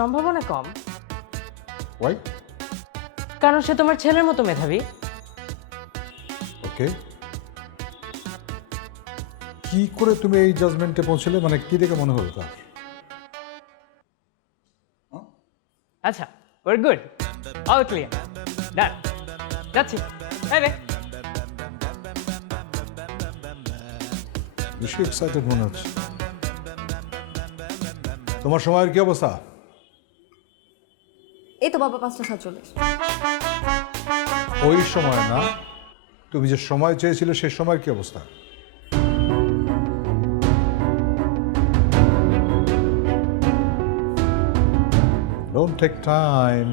সম্ভাবনা কম, ওয়াই? কারণ সে তোমার ছেলের মতো মেধাবী। ওকে, কি করে তুমি এই জাজমেন্টে পৌঁছলে, মানে কি দেখে মনে হলো তার? আচ্ছা, ওয়ের গুড, অল ক্লিয়ার, ডান, যাচ্ছি, বাই বাই। বেশি এক্সাইটেড মনে হচ্ছে। তোমার সময়ের কি অবস্থা? এই তো বাবা 5:47। ওই সময় না, তুমি যে সময় চেয়েছিলে সে সময়ের কি অবস্থা? Don't take time.